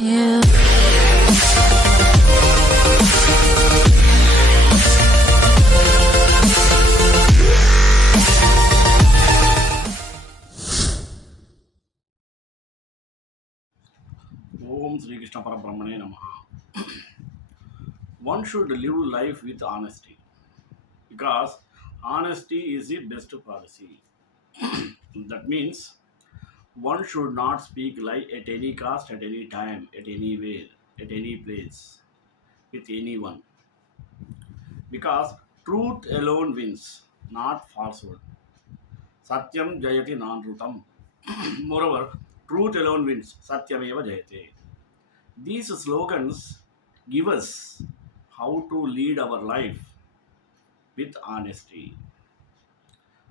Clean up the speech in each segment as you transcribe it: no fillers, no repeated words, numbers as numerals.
Yeah. Om Sri Krishna Parabrahmane Namaha. One should live life with honesty because honesty is the best policy. That means one should not speak lie at any cost, at any time, at anywhere, at any place, with anyone. Because truth alone wins, not falsehood. Satyam jayati nanrutam. Moreover, truth alone wins. Satyameva jayate. These slogans give us how to lead our life with honesty.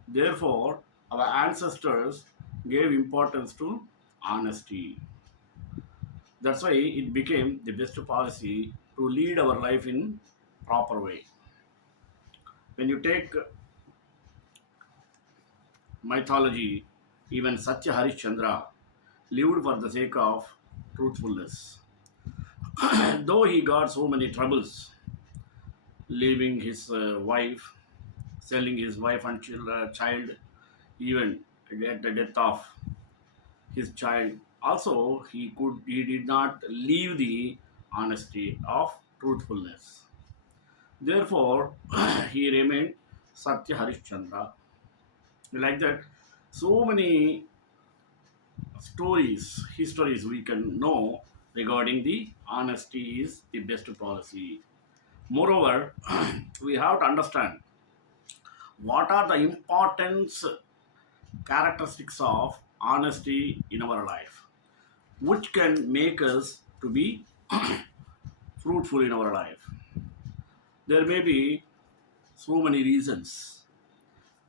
Therefore, our ancestors gave importance to honesty. That's why it became the best policy to lead our life in proper way. When you take mythology, even Satya Harishchandra lived for the sake of truthfulness. Though he got so many troubles, leaving his wife, selling his wife and child, even at the death of his child. Also, he did not leave the honesty of truthfulness. Therefore, he remained Satya Harishchandra. Like that, so many stories, histories we can know regarding the honesty is the best policy. Moreover, we have to understand what are the importance characteristics of honesty in our life, which can make us to be fruitful in our life. There may be so many reasons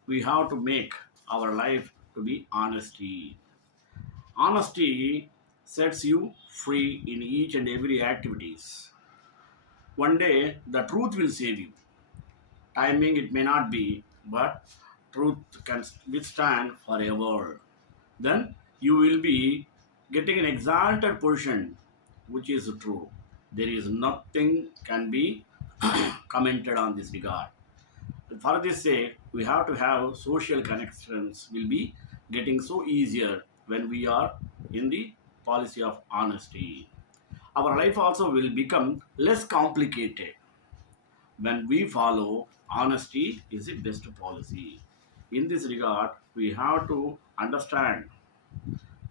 we have to make our life to be honesty. Honesty sets you free in each and every activities. One day the truth will save you. Timing it may not be, but truth can withstand forever. Then you will be getting an exalted position, which is true. There is nothing can be commented on this regard. For this sake, we have to have social connections will be getting so easier when we are in the policy of honesty. Our life also will become less complicated when we follow honesty is the best policy. In this regard, we have to understand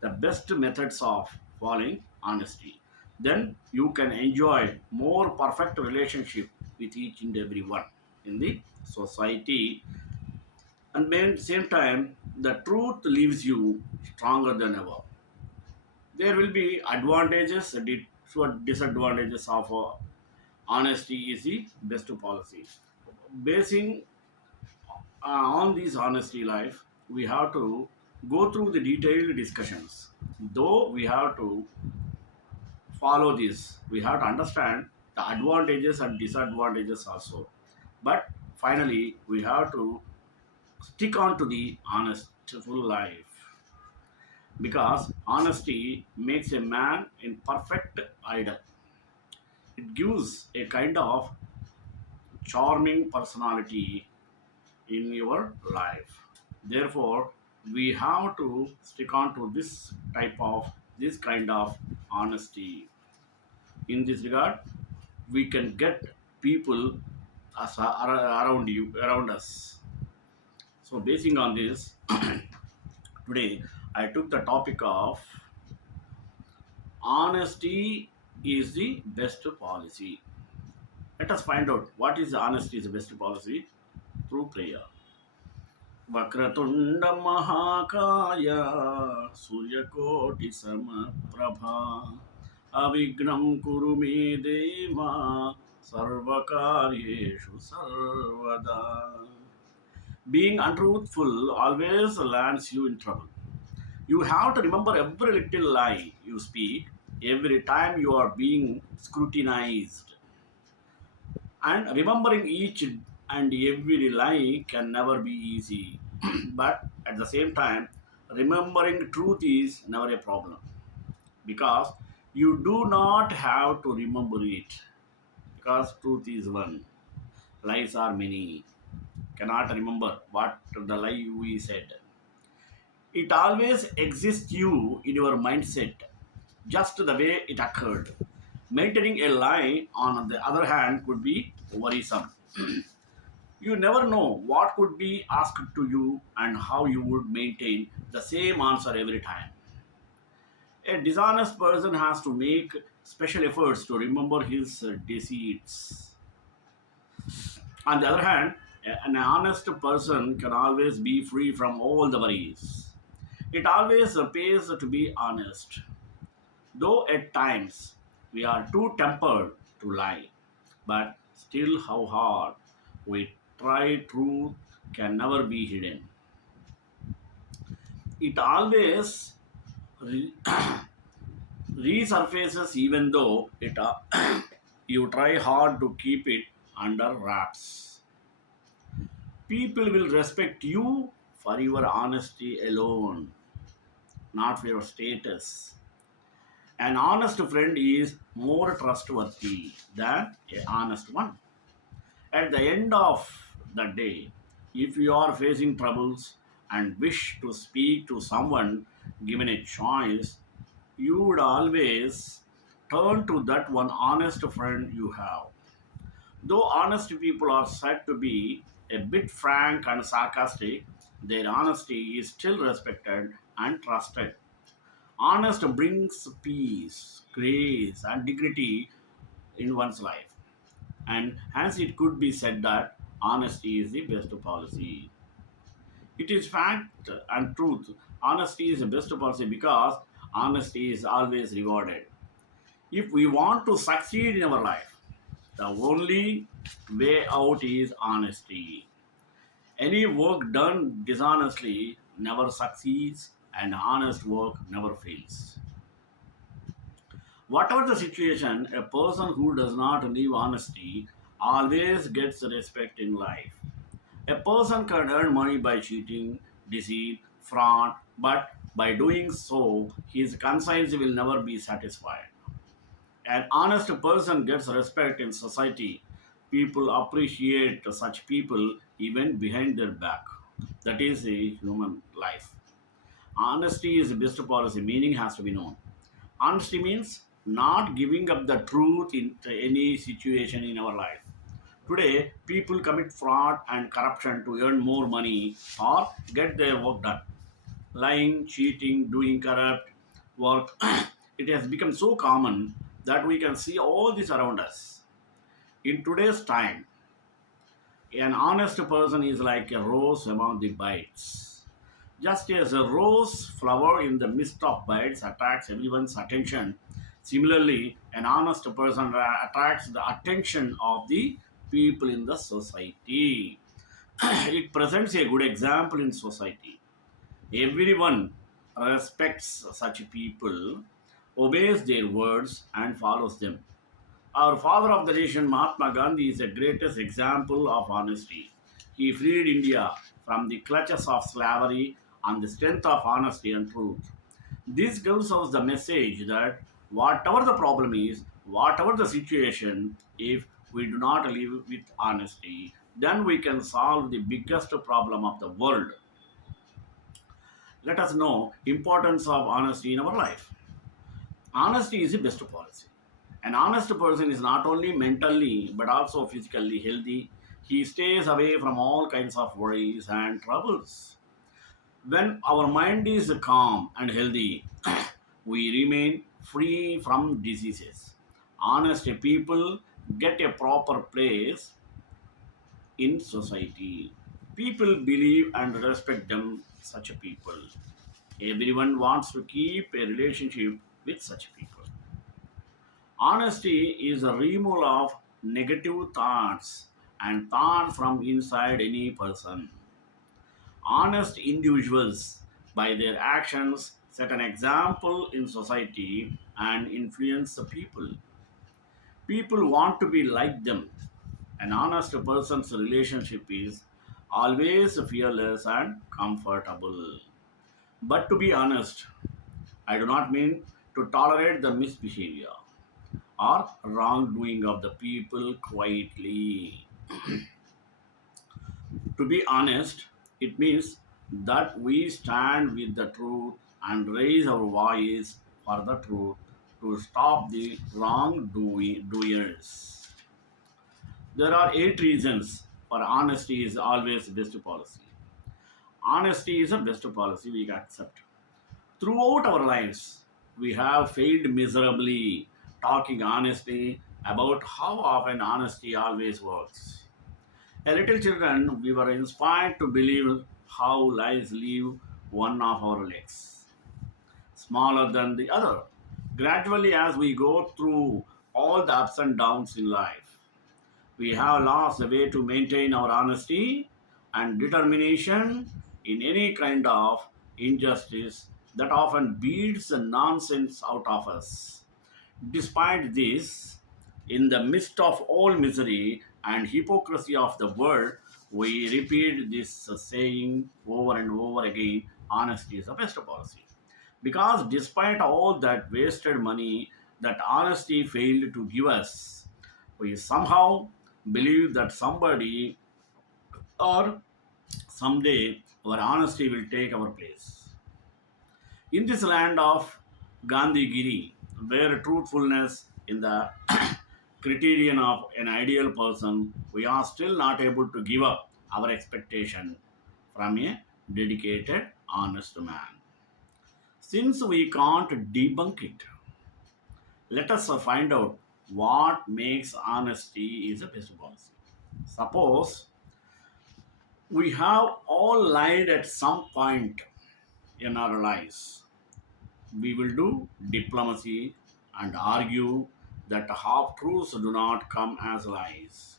the best methods of following honesty. Then you can enjoy more perfect relationship with each and every one in the society. And at the same time, the truth leaves you stronger than ever. There will be advantages and disadvantages of honesty is the best policy. Basing on this honesty life, we have to go through the detailed discussions. Though we have to follow this, we have to understand the advantages and disadvantages also. But finally, we have to stick on to the honestful life because honesty makes a man in perfect idol. It gives a kind of charming personality in your life. Therefore, we have to stick on to this kind of honesty. In this regard, we can get people around you, around us. So, basing on this, today I took the topic of honesty is the best policy. Let us find out what is honesty is the best policy through prayer. Vakratunda महाकाय सूर्यकोटि समप्रभा अविघ्नं कुरु मे देवा सर्वकार्येषु सर्वदा. Being untruthful always lands you in trouble. You have to remember every little lie you speak, every time you are being scrutinized. And remembering each and every lie can never be easy. But at the same time, remembering truth is never a problem because You do not have to remember it because truth is one, lies are many. Cannot remember what the lie we said. It always exists you in your mindset, just the way it occurred. Maintaining a lie, on the other hand, could be worrisome. You never know what could be asked to you and how you would maintain the same answer every time. A dishonest person has to make special efforts to remember his deceits. On the other hand, an honest person can always be free from all the worries. It always pays to be honest, though at times we are too tempered to lie. But still, how hard we try, truth can never be hidden. It always re- resurfaces even though you try hard to keep it under wraps. People will respect you for your honesty alone, not for your status. An honest friend is more trustworthy than an honest one. At the end of the day, if you are facing troubles and wish to speak to someone given a choice, you would always turn to that one honest friend you have. Though honest people are said to be a bit frank and sarcastic, their honesty is still respected and trusted. Honest brings peace, grace, and dignity in one's life. And hence, it could be said that honesty is the best policy. It is fact and truth. Honesty is the best policy because honesty is always rewarded. If we want to succeed in our life, the only way out is honesty. Any work done dishonestly never succeeds, and honest work never fails. Whatever the situation, a person who does not live honesty always gets respect in life. A person can earn money by cheating, deceit, fraud, but by doing so, his conscience will never be satisfied. An honest person gets respect in society. People appreciate such people even behind their back. That is a human life. Honesty is the best policy, meaning has to be known. Honesty means not giving up the truth in any situation in our life. Today, people commit fraud and corruption to earn more money or get their work done. Lying, cheating, doing corrupt work, it has become so common that we can see all this around us. In today's time, an honest person is like a rose among the bites. Just as a rose flower in the midst of bites attracts everyone's attention, similarly, an honest person attracts the attention of the people in the society. It presents a good example in society. Everyone respects such people, obeys their words, and follows them. Our father of the nation, Mahatma Gandhi, is the greatest example of honesty. He freed India from the clutches of slavery on the strength of honesty and truth. This gives us the message that whatever the problem is, whatever the situation, if we do not live with honesty, then we can solve the biggest problem of the world. Let us know importance of honesty in our life. Honesty is the best policy. An honest person is not only mentally but also physically healthy. He stays away from all kinds of worries and troubles. When our mind is calm and healthy, we remain free from diseases. Honest people get a proper place in society. People believe and respect them, such people. Everyone wants to keep a relationship with such people. Honesty is a removal of negative thoughts and thoughts from inside any person. Honest individuals, by their actions, set an example in society and influence the people. People want to be like them. An honest person's relationship is always fearless and comfortable. But to be honest, I do not mean to tolerate the misbehavior or wrongdoing of the people quietly. To be honest, it means that we stand with the truth and raise our voice for the truth to stop the wrongdoers. There are 8 reasons for honesty is always best policy. Honesty is a best policy we accept. Throughout our lives, we have failed miserably talking honestly about how often honesty always works. A little children, we were inspired to believe how lies leave one of our legs, smaller than the other. Gradually, as we go through all the ups and downs in life, we have lost the way to maintain our honesty and determination in any kind of injustice that often beats the nonsense out of us. Despite this, in the midst of all misery and hypocrisy of the world, we repeat this saying over and over again: honesty is the best policy. Because despite all that wasted money that honesty failed to give us, we somehow believe that somebody or someday our honesty will take our place. In this land of Gandhigiri, where truthfulness in the criterion of an ideal person, we are still not able to give up our expectation from a dedicated, honest man. Since we can't debunk it, let us find out what makes honesty is a best policy. Suppose we have all lied at some point in our lives. We will do diplomacy and argue that half truths do not come as lies.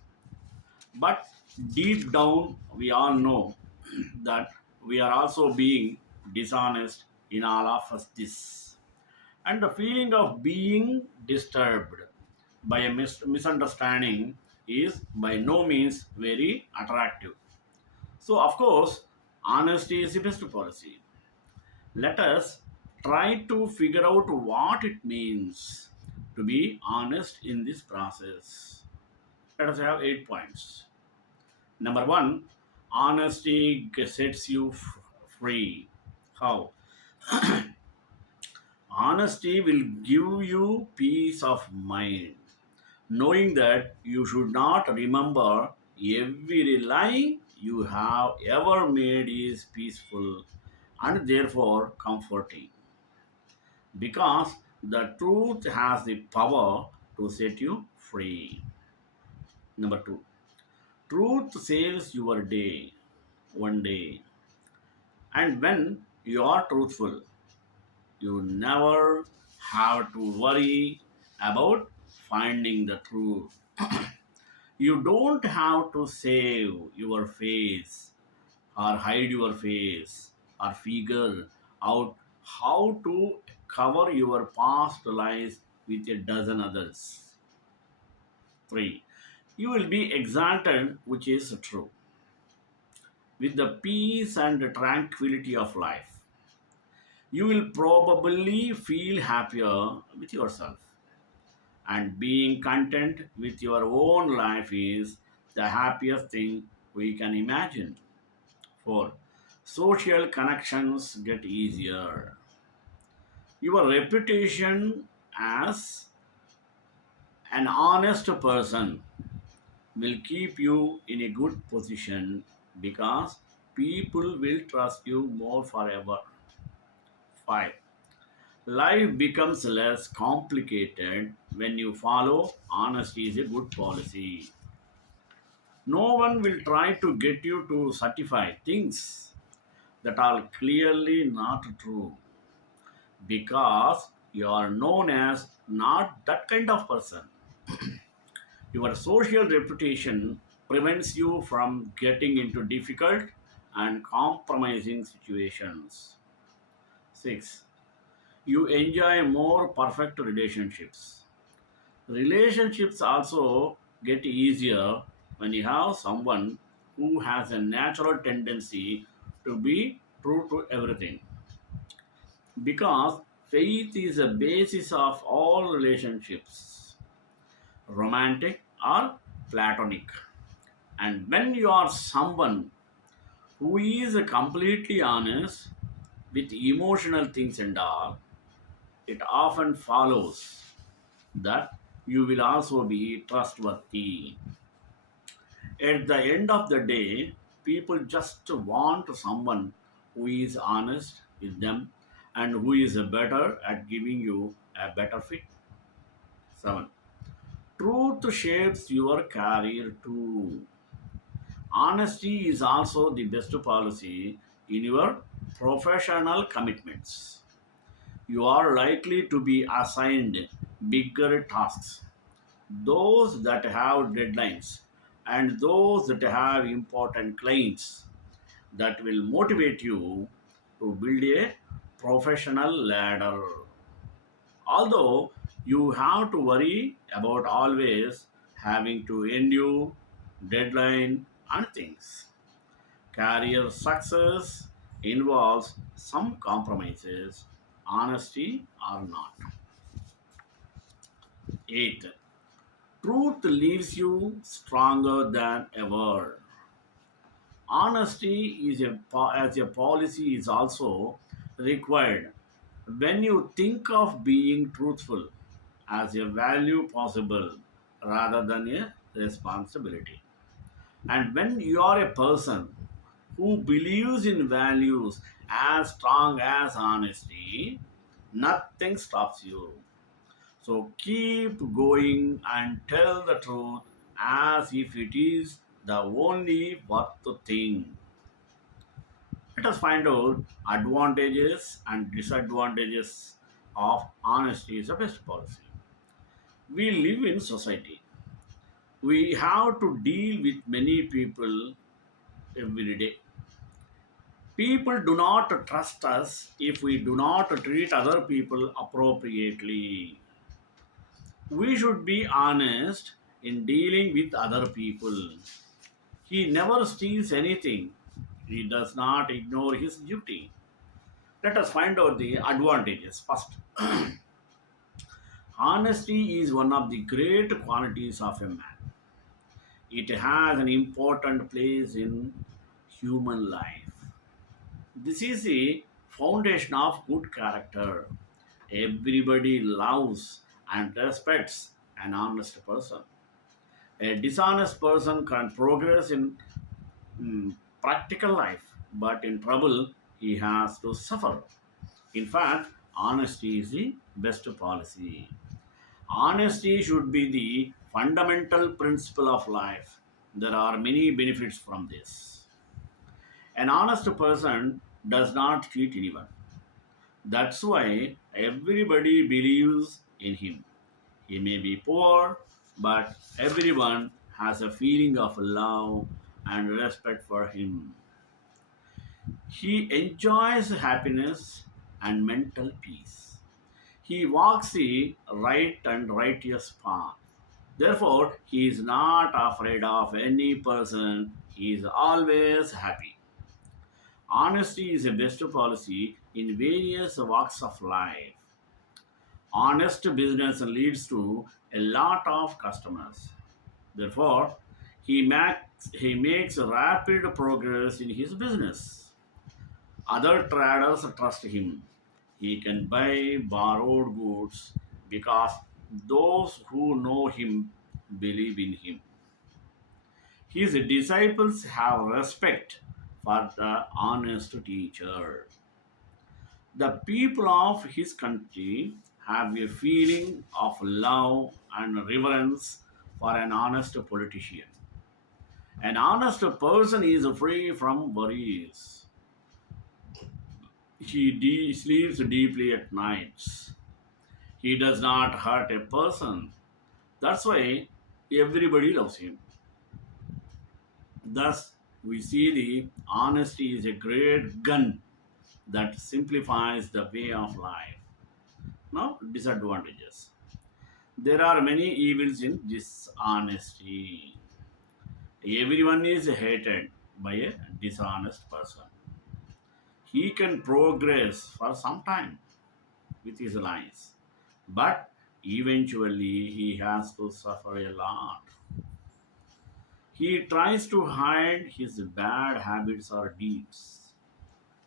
But deep down, we all know that we are also being dishonest in all of us this. And the feeling of being disturbed by a misunderstanding is by no means very attractive. So, of course, honesty is the best policy. Let us try to figure out what it means to be honest in this process. Let us have 8 points. Number one, honesty sets you free. How? Honesty will give you peace of mind, knowing that you should not remember every lie you have ever made is peaceful and therefore comforting, because the truth has the power to set you free. Number two, truth saves your day, one day. And when you are truthful, you never have to worry about finding the truth. You don't have to save your face or hide your face or figure out how to cover your past lies with a dozen others. 3. You will be exalted, which is true, with the peace and tranquility of life. You will probably feel happier with yourself, and being content with your own life is the happiest thing we can imagine. 4. Social connections get easier. Your reputation as an honest person will keep you in a good position because people will trust you more forever. 5. Life becomes less complicated when you follow honesty is a good policy. No one will try to get you to certify things that are clearly not true because you are known as not that kind of person. Your social reputation prevents you from getting into difficult and compromising situations. 6. You enjoy more perfect relationships. Relationships also get easier when you have someone who has a natural tendency to be true to everything, because Faith is a basis of all relationships, romantic or platonic. And when you are someone who is completely honest with emotional things and all, it often follows that you will also be trustworthy. At the end of the day, people just want someone who is honest with them and who is better at giving you a better fit. 7. Truth shapes your career too. Honesty is also the best policy in your professional commitments. You are likely to be assigned bigger tasks, those that have deadlines, and those that have important clients that will motivate you to build a professional ladder. Although you have to worry about always having to endure deadline and things. Career success involves some compromises, honesty or not. 8. Truth leaves you stronger than ever. Honesty is as a policy is also required when you think of being truthful as a value possible rather than a responsibility. And when you are a person who believes in values as strong as honesty, nothing stops you. So keep going and tell the truth as if it is the only worth thing. Let us find out advantages and disadvantages of honesty is the best policy. We live in society. We have to deal with many people every day. People do not trust us if we do not treat other people appropriately. We should be honest in dealing with other people. He never steals anything. He does not ignore his duty. Let us find out the advantages first. Honesty is one of the great qualities of a man. It has an important place in human life. This is the foundation of good character. Everybody loves and respects an honest person. A dishonest person can progress in practical life, but in trouble, he has to suffer. In fact, honesty is the best policy. Honesty should be the fundamental principle of life. There are many benefits from this. An honest person does not cheat anyone. That's why everybody believes in him. He may be poor, but everyone has a feeling of love and respect for him. He enjoys happiness and mental peace. He walks the right and righteous path. Therefore, he is not afraid of any person. He is always happy. Honesty is a best policy in various walks of life. Honest business leads to a lot of customers. Therefore, he makes rapid progress in his business. Other traders trust him. He can buy borrowed goods because those who know him believe in him. His disciples have respect for the honest teacher. The people of his country have a feeling of love and reverence for an honest politician. An honest person is free from worries. He sleeps deeply at nights. He does not hurt a person. That's why everybody loves him. Thus, we see the honesty is a great gun that simplifies the way of life. Now, disadvantages. There are many evils in dishonesty. Everyone is hated by a dishonest person. He can progress for some time, with his lies. But eventually, he has to suffer a lot. He tries to hide his bad habits or deeds.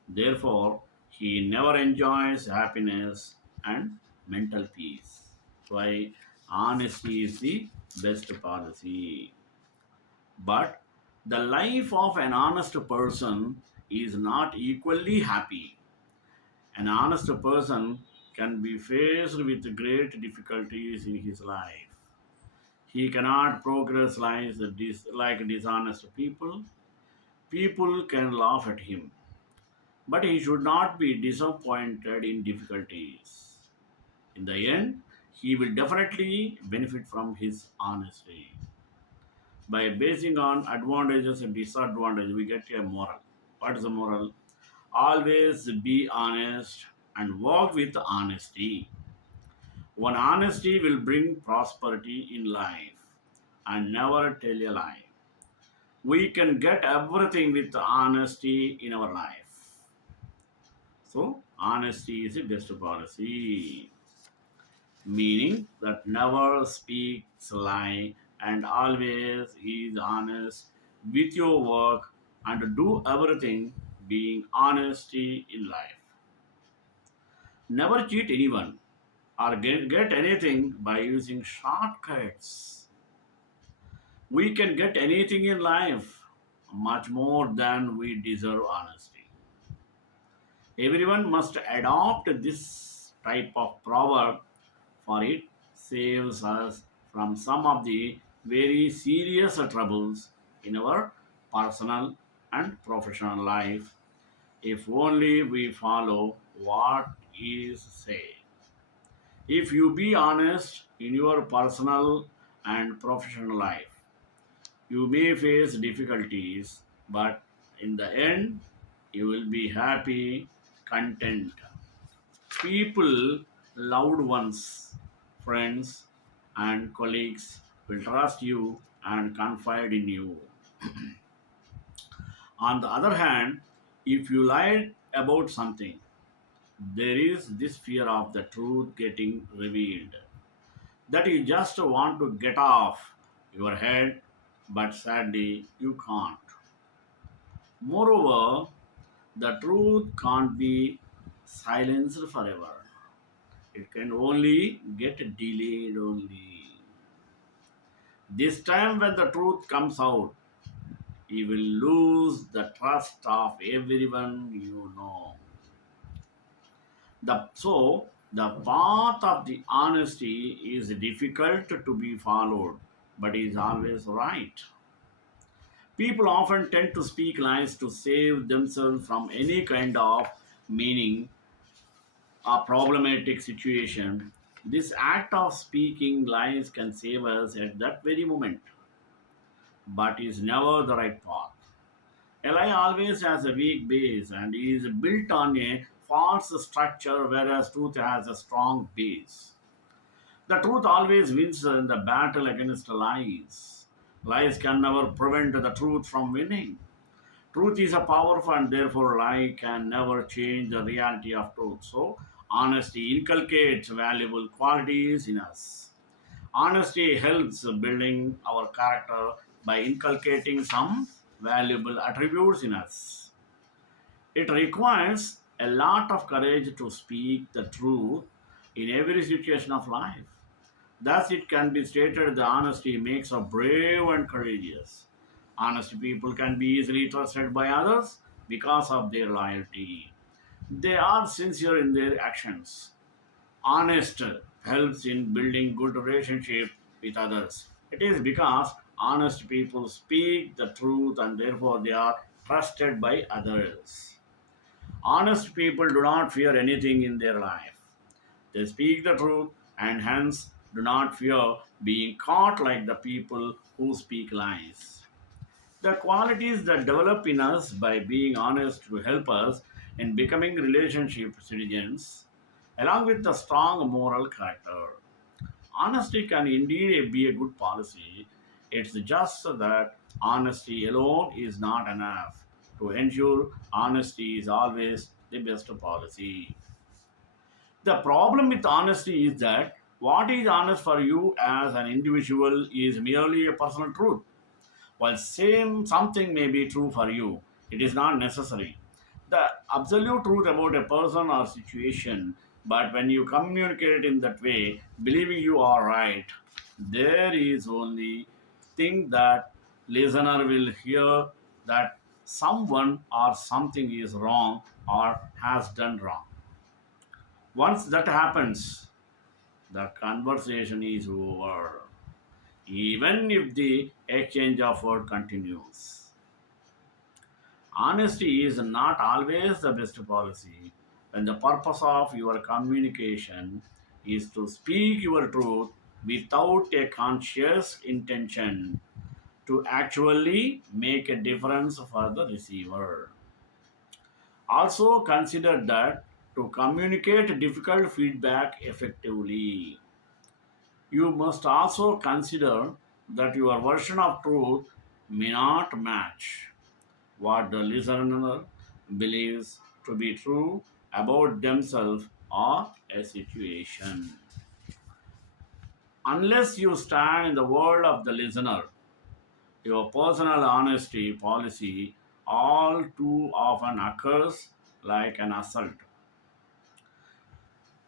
Therefore, he never enjoys happiness and mental peace. Why? Honesty is the best policy. But the life of an honest person is not equally happy. An honest person can be faced with great difficulties in his life. He cannot progress like dishonest people. People can laugh at him, but he should not be disappointed in difficulties. In the end, he will definitely benefit from his honesty. By basing on advantages and disadvantages, we get a moral. What is the moral? Always be honest and work with honesty. One honesty will bring prosperity in life and never tell a lie. We can get everything with honesty in our life. So, honesty is the best policy, meaning that never speaks lie and always is honest with your work and do everything being honesty in life. Never cheat anyone or get anything by using shortcuts. We can get anything in life much more than we deserve honesty. Everyone must adopt this type of proverb, for it saves us from some of the very serious troubles in our personal and professional life if only we follow what is said. If you be honest in your personal and professional life, you may face difficulties, but in the end, you will be happy, content. People, loved ones, friends, and colleagues will trust you and confide in you. On the other hand, if you lied about something, there is this fear of the truth getting revealed that you just want to get off your head, but sadly you can't. Moreover, the truth can't be silenced forever. It can only get delayed only. This time when the truth comes out, you will lose the trust of everyone you know. The path of the honesty is difficult to be followed, but is always right. People often tend to speak lies to save themselves from any kind of meaning or problematic situation. This act of speaking lies can save us at that very moment, but is never the right path. A lie always has a weak base and is built on a false structure, whereas truth has a strong base. The truth always wins in the battle against lies. Lies can never prevent the truth from winning. Truth is a powerful and therefore lie can never change the reality of truth. So, honesty inculcates valuable qualities in us. Honesty helps building our character by inculcating some valuable attributes in us. It requires a lot of courage to speak the truth in every situation of life. Thus, it can be stated that honesty makes us brave and courageous. Honest people can be easily trusted by others because of their loyalty. They are sincere in their actions. Honest helps in building good relationship with others. It is because honest people speak the truth and therefore they are trusted by others. Honest people do not fear anything in their life. They speak the truth and hence do not fear being caught like the people who speak lies. The qualities that develop in us by being honest to help us in becoming relationship citizens, along with the strong moral character. Honesty can indeed be a good policy. It's just that honesty alone is not enough. To ensure honesty is always the best policy. The problem with honesty is that what is honest for you as an individual is merely a personal truth. While same something may be true for you, it is not necessary. The absolute truth about a person or situation, but when you communicate in that way, believing you are right, there is only thing that listener will hear that someone or something is wrong or has done wrong. Once that happens, the conversation is over, even if the exchange of word continues. Honesty is not always the best policy when the purpose of your communication is to speak your truth without a conscious intention to actually make a difference for the receiver. Also, consider that to communicate difficult feedback effectively, you must also consider that your version of truth may not match what the listener believes to be true about themselves or a situation. Unless you stand in the world of the listener, your personal honesty policy all too often occurs like an assault.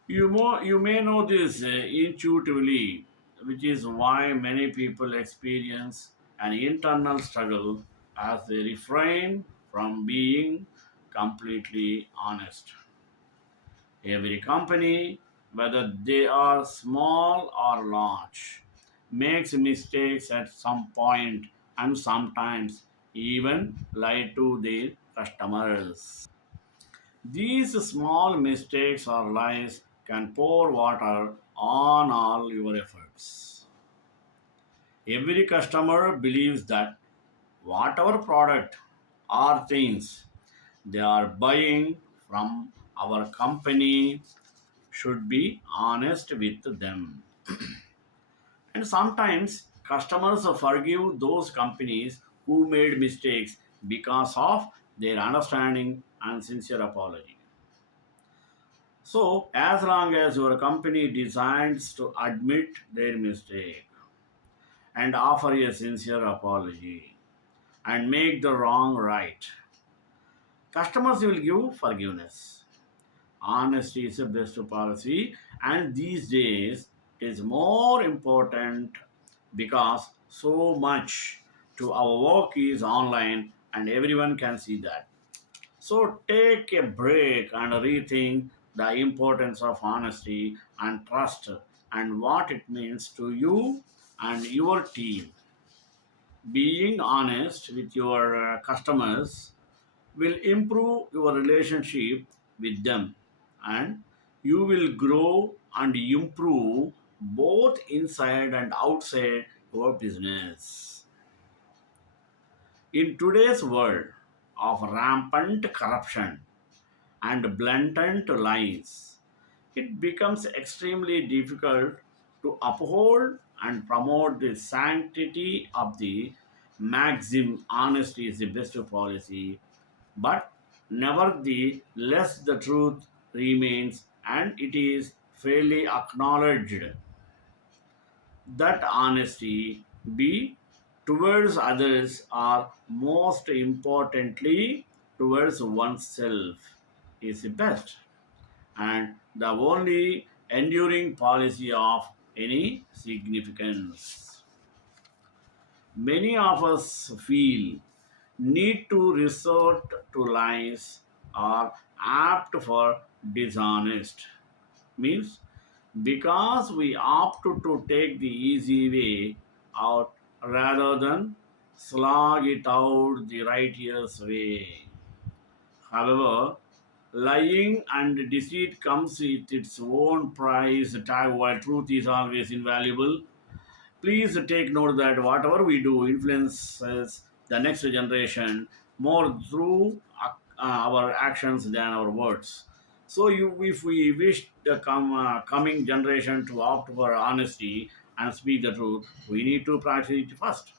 You may know this intuitively, which is why many people experience an internal struggle as they refrain from being completely honest. Every company, whether they are small or large, makes mistakes at some point and sometimes even lie to their customers. These small mistakes or lies can pour water on all your efforts. Every customer believes that whatever product or things they are buying from our company should be honest with them. And sometimes customers forgive those companies who made mistakes because of their understanding and sincere apology. So, as long as your company decides to admit their mistake and offer a sincere apology and make the wrong right, customers will give forgiveness. Honesty is the best policy, and these days it is more important because so much to our work is online and everyone can see that. So take a break and rethink the importance of honesty and trust and what it means to you and your team. Being honest with your customers will improve your relationship with them, and you will grow and improve both inside and outside your business. In today's world of rampant corruption and blatant lies, it becomes extremely difficult to uphold and promote the sanctity of the maxim honesty is the best policy, but nevertheless the truth remains and it is fairly acknowledged that honesty be towards others or most importantly towards oneself is the best and the only enduring policy of any significance. Many of us feel need to resort to lies or apt for dishonest means because we opt to take the easy way out rather than slog it out the righteous way. However, lying and deceit comes with its own price tag while truth is always invaluable. Please take note that whatever we do influences the next generation more through our actions than our words. So, if we wish the coming generation to opt for honesty and speak the truth, we need to practice it first.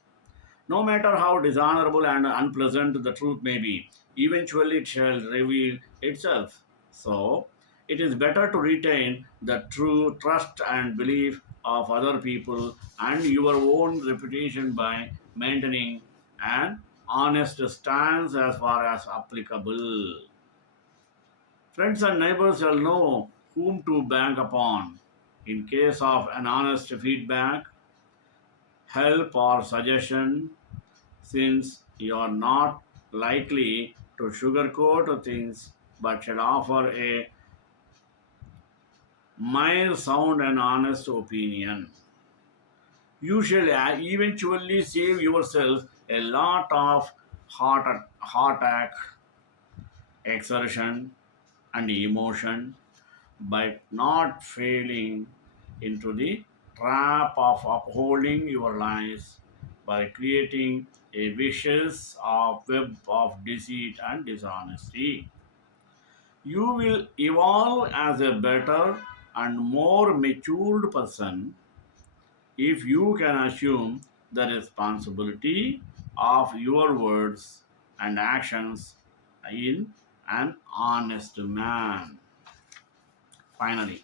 No matter how dishonorable and unpleasant the truth may be, eventually it shall reveal itself. So, It is better to retain the true trust and belief of other people and your own reputation by maintaining an honest stance as far as applicable. Friends and neighbors shall know whom to bank upon in case of an honest feedback, help, or suggestion, since you are not likely to sugarcoat things but shall offer a mild, sound, and honest opinion. You shall eventually save yourself a lot of heartache, exertion, and emotion by not falling into the trap of upholding your lies by creating a vicious web of deceit and dishonesty. You will evolve as a better and more matured person if you can assume the responsibility of your words and actions in an honest man. Finally,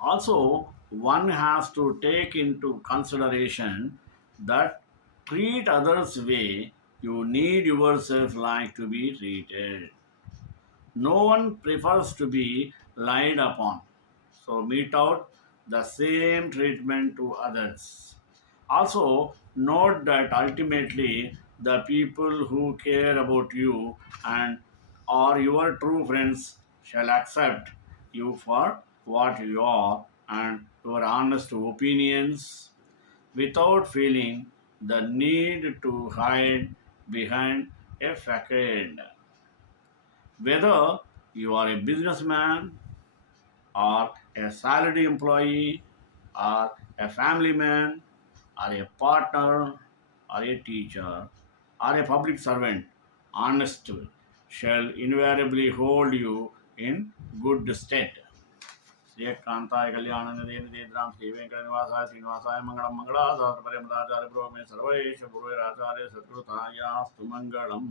also one has to take into consideration that treat others way you need yourself like to be treated. No one prefers to be lied upon. So mete out the same treatment to others. Also, note that ultimately the people who care about you and are your true friends shall accept you for what you are and your honest opinions without feeling the need to hide behind a facade. Whether you are a businessman or a salary employee or a family man or a partner or a teacher or a public servant, honest shall invariably hold you in good stead. श्रीकांताय कल्याण निधे निधेन्द्रां श्री वेंकट निवासाय श्रीनिवासाय मंगलम मंगलाधार परमदाचार्य प्रो में सर्वेश गुरुराचार्य सद्गुरुतायास्तु मंगलम।